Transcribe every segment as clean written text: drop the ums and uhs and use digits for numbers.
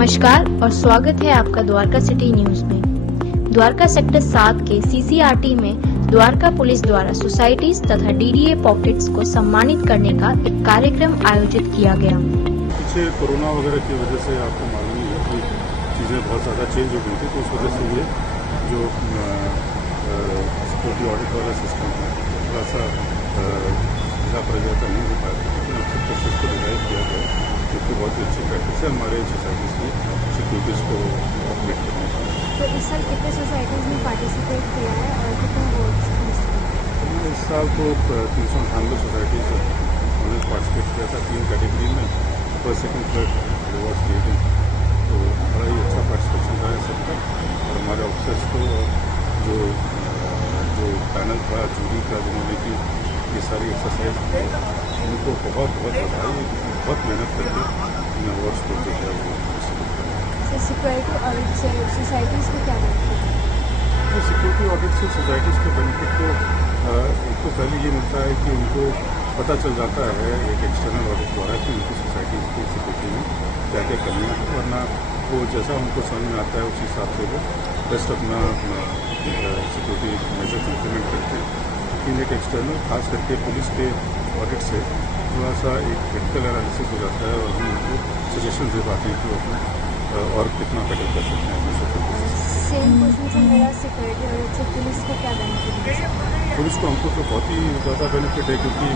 नमस्कार और स्वागत है आपका द्वारका सिटी न्यूज में। द्वारका सेक्टर 7 के सीसीआरटी में द्वारका पुलिस द्वारा सोसाइटीज तथा डीडीए पॉकेट्स को सम्मानित करने का एक कार्यक्रम आयोजित किया गया। पीछे कोरोना वगैरह की वजह से आपको मालूम ही है कि चीज़ें बहुत ज़्यादा चेंज हो गई थी, तो उस वजह से ये जो सिक्योरिटी ऑडिट वाला सिस्टम है थोड़ा सा जिला प्रजा नहीं हो पाया था, लेकिन अब सेक्टर से इसको डिजाइन किया गया, क्योंकि बहुत ही अच्छी प्रैक्टिस है हमारे सोसाइटीज़ की सिक्योरिटीज़ को ऑपरेट करने की। तो इस साल कितने सोसाइटीज़ ने पार्टिसिपेट किया है और कितने वोट्स? इस साल तो 398 सोसाइटीज़ उन्होंने पार्टिसिपेट किया था 3 कैटेगरी में, फर्स्ट सेकंड थर्ड अवार्ड्स दिए गए, तो बड़ा ही अच्छा पार्टिसिपेशन रहा है सबका। और हमारे ऑफिसर्स को जो पैनल था जूरी का, जिन्होंने की ये सारी एक्सरसाइज की, उनको बहुत बहुत बधाई, बहुत मेहनत करके इन अवार्ड्स को जो है वो सिक्योरिटी ऑडिट से सोसाइटीज़ को क्या बेनिफिट है? सिक्योरिटी ऑडिट से सोसाइटीज़ को बेनिफिट तो एक तो पहले ये मिलता है कि उनको पता चल जाता है एक एक्सटर्नल ऑडिट द्वारा कि उनकी सोसाइटीज़ की सिक्योरिटी में क्या क्या कमियाँ हैं, वरना वो जैसा उनको समझ में आता है उस हिसाब से वो बेस्ट अपना सिक्योरिटी मेजर्स इम्प्लीमेंट करते हैं। लेकिन एक एक्सटर्नल खास करके पुलिस के ऑडिट से थोड़ा सा एक क्रिटिकल एनालिसिस हो जाता है और हम उनको सजेशन दे पाते हैं कि वो अपने और कितना बेटर कर सकते हैं। सेम क्वेश्चन से मेरा सिक्योरिटी ऑडिट से पुलिस को क्या बेनिफिट है? पुलिस को हमको तो बहुत ही ज़्यादा बेनिफिट है, क्योंकि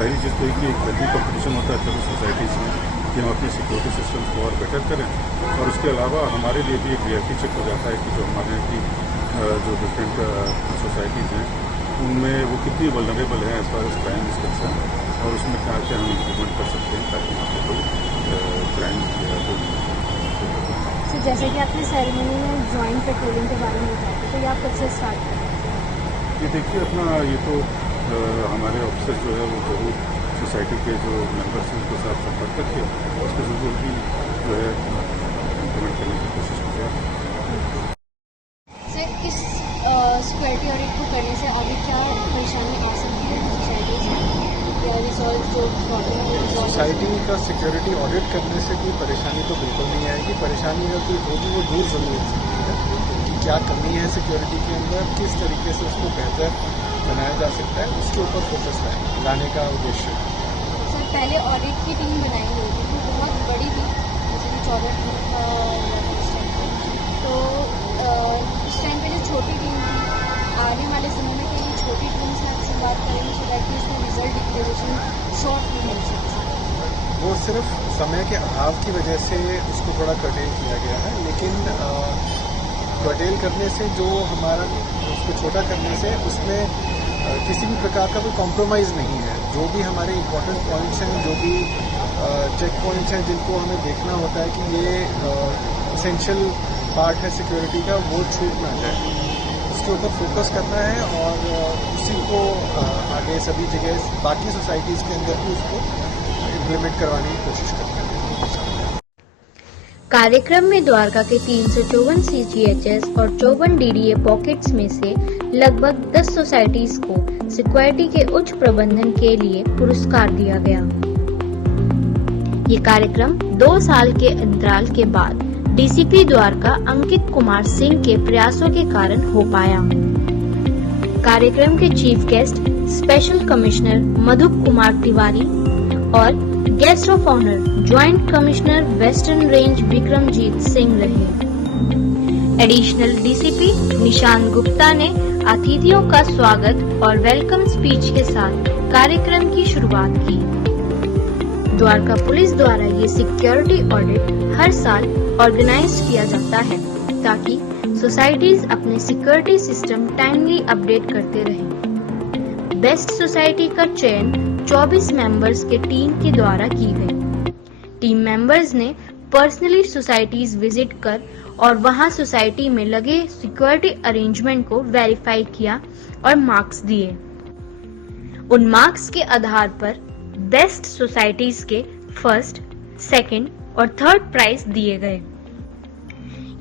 पहली चीज़ तो कि एक हेल्दी कॉम्पिटिशन होता है सभी सोसाइटीज़ में कि हम अपने सिक्योरिटी सिस्टम्स को और बेटर करें, और उसके अलावा हमारे लिए भी एक रियलिटी चेक हो जाता है कि जो हमारे यहाँ की जो डिफरेंट सोसाइटीज़ हैं उनमें वो कितनी वल्नरेबल है as far as crime is concern, और उसमें क्या क्या हम इम्प्लीमेंट कर सकते हैं ताकि वहाँ पर कोई क्राइम तो जैसे कि आपने सेरेमनी में जॉइंट पेट्रोलिंग के बारे में बताया, तो ये आप कब से स्टार्ट कर रहे हैं? ये देखिए अपना ये तो हमारे ऑफिसर जो है वो जरूर सोसाइटी के जो मेंबर्स हैं उनके साथ संपर्क करके उसको जरूर भी जो है इम्प्लीमेंट करने की कोशिश की जाए। सर, इस सिक्योरिटी ऑडिट को करने से आगे क्या परेशानी आ सकती है सोसाइटीज़ में, या रिजॉल्व जो प्रॉब्लम है? सोसाइटी का सिक्योरिटी ऑडिट करने से कोई परेशानी तो बिल्कुल नहीं आएगी। परेशानी अगर कोई होगी वो दूर जरूर हो सकती है कि क्या कमी है सिक्योरिटी के अंदर, किस तरीके से उसको बेहतर बनाया जा सकता है, उसके ऊपर फोकस लाने का उद्देश्य। सर, पहले ऑडिट की टीम बनाई गई थी, वो बहुत बड़ी थी, जैसे कि 14 टीम का उस टाइम पे, तो उस टाइम पे जो छोटी टीम थी, आने वाले समय में कहीं छोटी टीम से आप शुरुआत करेंगे सो दैट इसमें रिजल्ट डिक्लेरेशन शॉर्ट में मिल सकता है? वो सिर्फ समय के अभाव की वजह से उसको थोड़ा कर्टेल किया गया है, लेकिन कर्टेल करने से जो हमारा उसको छोटा करने से उसमें किसी भी प्रकार का कोई कॉम्प्रोमाइज़ नहीं है। जो भी हमारे इम्पोर्टेंट पॉइंट्स हैं, जो भी चेक पॉइंट्स हैं जिनको हमें देखना होता है कि ये एसेंशियल पार्ट है सिक्योरिटी का, वो छूट ना जाए, उसके ऊपर फोकस करना है और उसी को आगे सभी जगह बाकी सोसाइटीज़ के अंदर भी उसको इम्प्लीमेंट करवाने की कोशिश करते हैं। कार्यक्रम में द्वारका के 354 सीजीएचएस और 54 डीडीए पॉकेट्स में से लगभग 10 सोसाइटीज को सिक्योरिटी के उच्च प्रबंधन के लिए पुरस्कार दिया गया। ये कार्यक्रम 2 साल के अंतराल के बाद डीसीपी द्वारका अंकित कुमार सिंह के प्रयासों के कारण हो पाया। कार्यक्रम के chief guest special commissioner Madhu Kumar Tiwari और guest of honour joint commissioner western range Vikramjit Singh रहे। एडिशनल डीसीपी निशांत गुप्ता ने अतिथियों का स्वागत और वेलकम स्पीच के साथ कार्यक्रम की शुरुआत की। द्वारका पुलिस द्वारा ये सिक्योरिटी ऑडिट हर साल ऑर्गेनाइज किया जाता है ताकि सोसाइटीज अपने सिक्योरिटी सिस्टम टाइमली अपडेट करते रहें। बेस्ट सोसाइटी का चयन 24 मेंबर्स के टीम के द्वारा की गई। टीम मेंबर्स ने पर्सनली सोसाइटीज विजिट कर और वहां सोसाइटी में लगे सिक्योरिटी अरेंजमेंट को वेरीफाई किया और मार्क्स दिए। उन मार्क्स के आधार पर बेस्ट सोसाइटीज के फर्स्ट, सेकंड और थर्ड प्राइज दिए गए।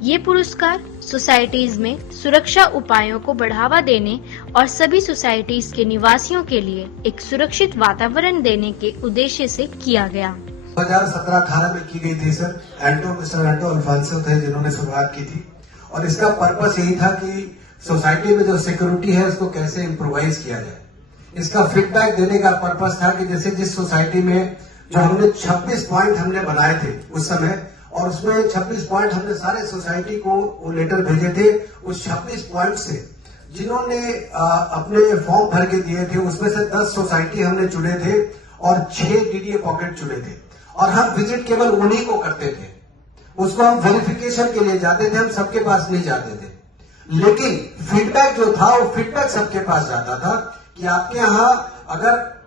ये पुरस्कार सोसाइटीज में सुरक्षा उपायों को बढ़ावा देने और सभी सोसाइटीज के निवासियों के लिए एक सुरक्षित वातावरण देने के उद्देश्य से किया गया। 2017-18 में की गई थी सर। मिस्टर एंटो अल्फांसो थे जिन्होंने शुरुआत की थी, और इसका पर्पस यही था कि सोसाइटी में जो सिक्योरिटी है उसको कैसे इम्प्रोवाइज किया जाए। इसका फीडबैक देने का पर्पस था कि जैसे जिस सोसाइटी में जो हमने 26 पॉइंट हमने बनाए थे उस समय, और उसमें 26 पॉइंट हमने सारे सोसाइटी को वो लेटर भेजे थे। उस 26 पॉइंट से जिन्होंने अपने फॉर्म भर के दिए थे उसमें से 10 सोसाइटी हमने चुने थे और 6 डीडीए पॉकेट चुने थे, और हम विजिट केवल उन्हीं को करते थे। उसको हम वेरिफिकेशन के लिए जाते थे, हम सबके पास नहीं जाते थे। लेकिन फीडबैक जो था वो फीडबैक सबके पास जाता था कि आपके यहाँ अगर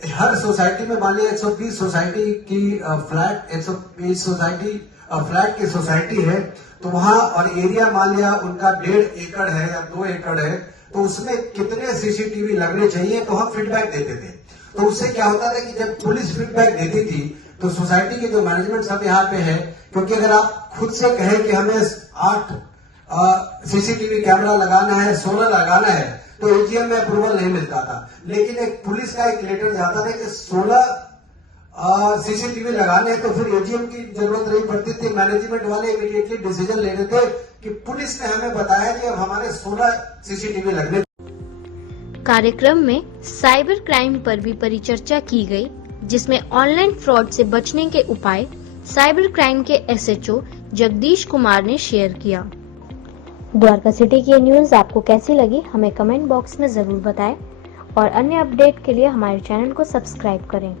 हर सोसाइटी में मान लिया 120 सोसाइटी की फ्लैट 120 सोसाइटी फ्लैट की सोसाइटी है, तो वहां और एरिया मान लिया उनका 1.5 एकड़ है या 2 एकड़ है, तो उसमें कितने सीसीटीवी लगने चाहिए, तो हम फीडबैक देते थे। तो उससे क्या होता था कि जब पुलिस फीडबैक देती थी तो सोसाइटी के जो मैनेजमेंट सब यहाँ पे है, क्योंकि अगर आप खुद से कहें कि हमें 8 सीसीटीवी कैमरा लगाना है, 16 लगाना है, तो एजीएम में अप्रूवल नहीं मिलता था। लेकिन एक पुलिस का एक लेटर जाता था कि 16 सीसीटीवी लगाने हैं, तो फिर एजीएम की जरूरत नहीं पड़ती थी। मैनेजमेंट वाले इमीडिएटली डिसीजन ले रहे थे कि पुलिस ने हमें बताया कि अब हमारे 16 सीसीटीवी लगने। कार्यक्रम में साइबर क्राइम पर भी परिचर्चा की गई, जिसमें ऑनलाइन फ्रॉड से बचने के उपाय साइबर क्राइम के एसएचओ जगदीश कुमार ने शेयर किया। द्वारका सिटी की न्यूज आपको कैसी लगी हमें कमेंट बॉक्स में जरूर बताएं, और अन्य अपडेट के लिए हमारे चैनल को सब्सक्राइब करें।